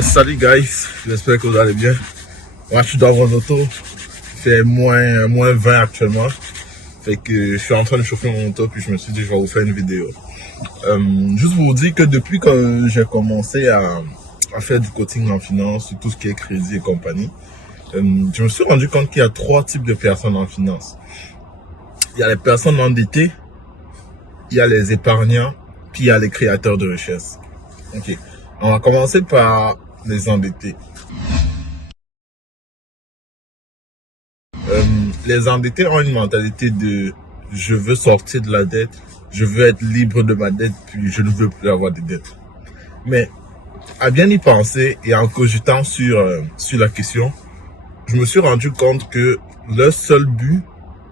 Salut guys, j'espère que vous allez bien. Moi je suis dans mon auto, il fait moins 20 actuellement. Fait que je suis en train de chauffer mon auto puis je me suis dit je vais vous faire une vidéo. Juste pour vous dire que depuis que j'ai commencé à faire du coaching en finance, sur tout ce qui est crédit et compagnie, je me suis rendu compte qu'il y a 3 types de personnes en finance. Il y a les personnes endettées, il y a les épargnants, puis il y a les créateurs de richesse. Ok, on va commencer par les endettés. Les endettés ont une mentalité de je veux sortir de la dette, je veux être libre de ma dette, puis je ne veux plus avoir de dette. Mais à bien y penser et en cogitant sur la question, je me suis rendu compte que le seul but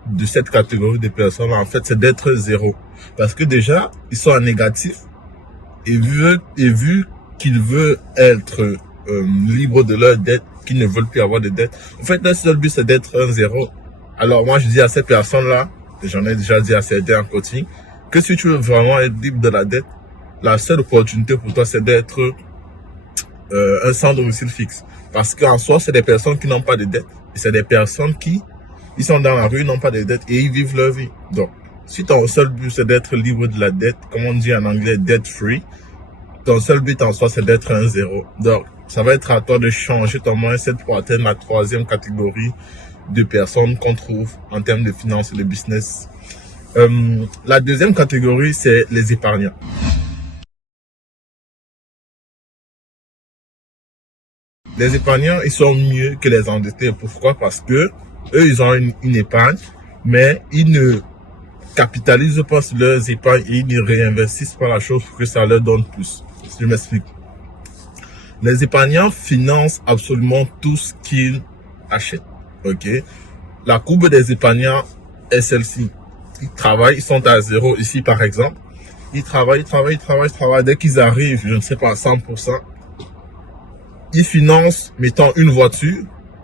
de cette catégorie de personnes, en fait, c'est d'être zéro. Parce que déjà, ils sont en négatif et vu qu'ils veulent être libres de leur dette, qu'ils ne veulent plus avoir de dette, en fait, leur seul but, c'est d'être un zéro. Alors moi, je dis à ces personnes-là, et j'en ai déjà dit à certains en coaching, que si tu veux vraiment être libre de la dette, la seule opportunité pour toi, c'est d'être un sans domicile fixe. Parce qu'en soi, c'est des personnes qui n'ont pas de dette. Et c'est des personnes qui, ils sont dans la rue, n'ont pas de dette et ils vivent leur vie. Donc, si ton seul but, c'est d'être libre de la dette, comme on dit en anglais, debt free, ton seul but en soi, c'est d'être un zéro. Donc, ça va être à toi de changer ton mindset pour atteindre la 3e catégorie de personnes qu'on trouve en termes de finance et de business. La 2e catégorie, c'est les épargnants. Les épargnants, ils sont mieux que les endettés. Pourquoi? Parce que eux, ils ont une épargne, mais ils ne capitalisent pas sur leurs épargnes et ils ne réinvestissent pas la chose pour que ça leur donne plus. Je m'explique. Les épargnants financent absolument tout ce qu'ils achètent. Ok? La courbe des épargnants est celle-ci. Ils travaillent, ils sont à zéro ici par exemple. Ils travaillent. Dès qu'ils arrivent, je ne sais pas, à 100%, ils financent, mettons, une voiture.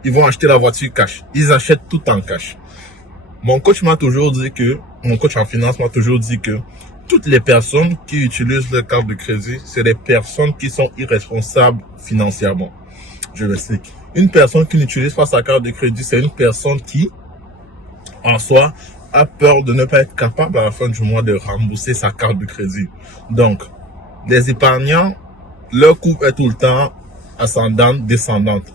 Ils vont acheter la voiture cash. Ils achètent tout en cash. Mon coach en finance m'a toujours dit que toutes les personnes qui utilisent leur carte de crédit, c'est des personnes qui sont irresponsables financièrement. Je m'explique. Une personne qui n'utilise pas sa carte de crédit, c'est une personne qui, en soi, a peur de ne pas être capable à la fin du mois de rembourser sa carte de crédit. Donc, les épargnants, leur courbe est tout le temps ascendante, descendante.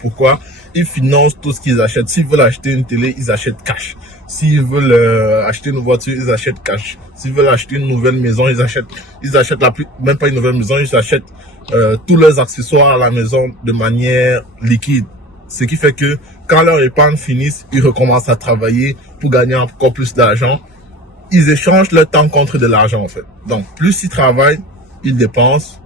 Pourquoi? Ils financent tout ce qu'ils achètent. S'ils veulent acheter une télé, ils achètent cash. S'ils veulent acheter une voiture, ils achètent cash. S'ils veulent acheter une nouvelle maison, ils achètent même pas une nouvelle maison, ils achètent tous leurs accessoires à la maison de manière liquide. Ce qui fait que quand leur épargne finisse, ils recommencent à travailler pour gagner encore plus d'argent. Ils échangent leur temps contre de l'argent en fait. Donc plus ils travaillent, ils dépensent.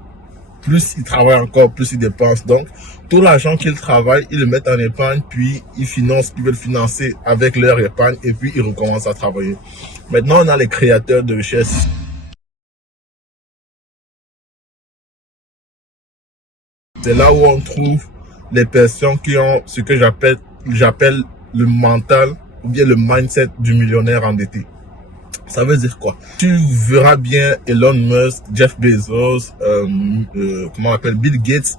Plus ils travaillent encore, plus ils dépensent. Donc, tout l'argent qu'ils travaillent, ils le mettent en épargne, puis ils financent ce qu'ils veulent financer avec leur épargne, et puis ils recommencent à travailler. Maintenant, on a les créateurs de richesse. C'est là où on trouve les personnes qui ont ce que j'appelle le mental, ou bien le mindset du millionnaire endetté. Ça veut dire quoi? Tu verras bien Elon Musk, Jeff Bezos, comment on appelle, Bill Gates.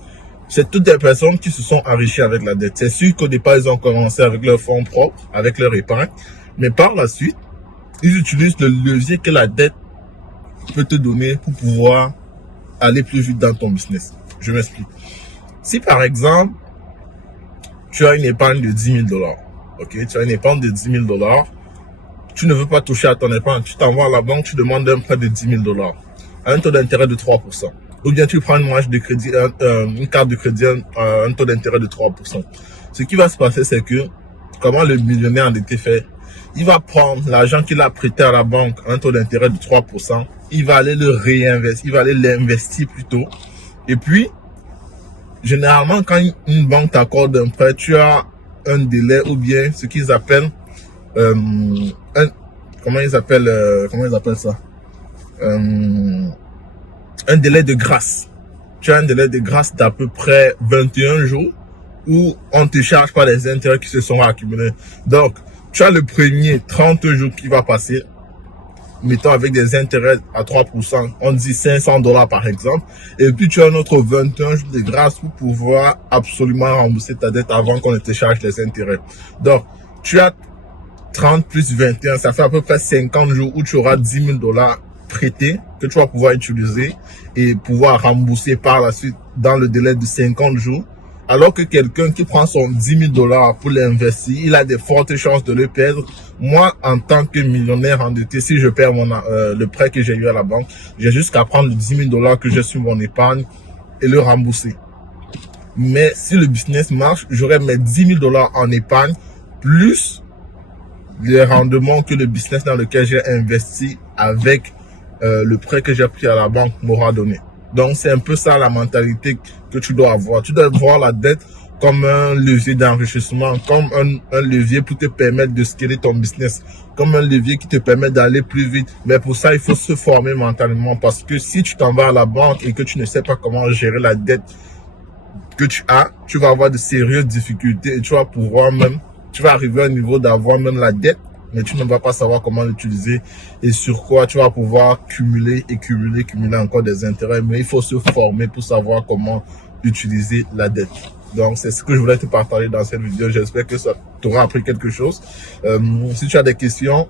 C'est toutes des personnes qui se sont enrichies avec la dette. C'est sûr qu'au départ, ils ont commencé avec leurs fonds propres, avec leur épargne. Mais par la suite, ils utilisent le levier que la dette peut te donner pour pouvoir aller plus vite dans ton business. Je m'explique. Si par exemple, tu as une épargne de 10 000 $, ok? Tu as une épargne de 10 000 $, tu ne veux pas toucher à ton épargne, tu t'envoies à la banque, tu demandes un prêt de 10 000 $, à un taux d'intérêt de 3%. Ou bien tu prends une marge de crédit, une carte de crédit, un taux d'intérêt de 3%. Ce qui va se passer, c'est que, comment le millionnaire endetté fait? Il va prendre l'argent qu'il a prêté à la banque, un taux d'intérêt de 3%, il va aller le réinvestir, il va aller l'investir plutôt. Et puis, généralement, quand une banque t'accorde un prêt, tu as un délai ou bien ce qu'ils appellent comment ils appellent ça, un délai de grâce. Tu as un délai de grâce d'à peu près 21 jours où on ne te charge pas les intérêts qui se sont accumulés. Donc, tu as le premier 30 jours qui va passer. mettons avec des intérêts à 3%, on dit $500 par exemple, et puis tu as un autre 21 jours de grâce pour pouvoir absolument rembourser ta dette avant qu'on ne te charge les intérêts. Donc, tu as 30 plus 21, ça fait à peu près 50 jours où tu auras $10,000 prêtés que tu vas pouvoir utiliser et pouvoir rembourser par la suite dans le délai de 50 jours. Alors que quelqu'un qui prend son $10,000 pour l'investir, il a de fortes chances de le perdre. Moi, en tant que millionnaire endetté, si je perds le prêt que j'ai eu à la banque, j'ai juste qu'à prendre le $10,000 que j'ai sur mon épargne et le rembourser. Mais si le business marche, j'aurai mes $10,000 en épargne plus les rendements que le business dans lequel j'ai investi avec le prêt que j'ai pris à la banque m'aura donné. Donc, c'est un peu ça la mentalité que tu dois avoir. Tu dois voir la dette comme un levier d'enrichissement, comme un levier pour te permettre de scaler ton business, comme un levier qui te permet d'aller plus vite. Mais pour ça, il faut se former mentalement parce que si tu t'en vas à la banque et que tu ne sais pas comment gérer la dette que tu as, tu vas avoir de sérieuses difficultés et tu vas arriver à un niveau d'avoir même la dette, mais tu ne vas pas savoir comment l'utiliser et sur quoi tu vas pouvoir cumuler encore des intérêts. Mais il faut se former pour savoir comment utiliser la dette. Donc, c'est ce que je voulais te partager dans cette vidéo. J'espère que ça t'aura appris quelque chose. Si tu as des questions,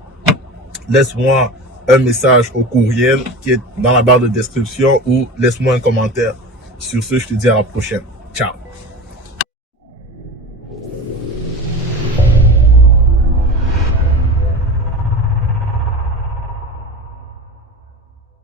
laisse-moi un message au courriel qui est dans la barre de description ou laisse-moi un commentaire. Sur ce, je te dis à la prochaine. Ciao.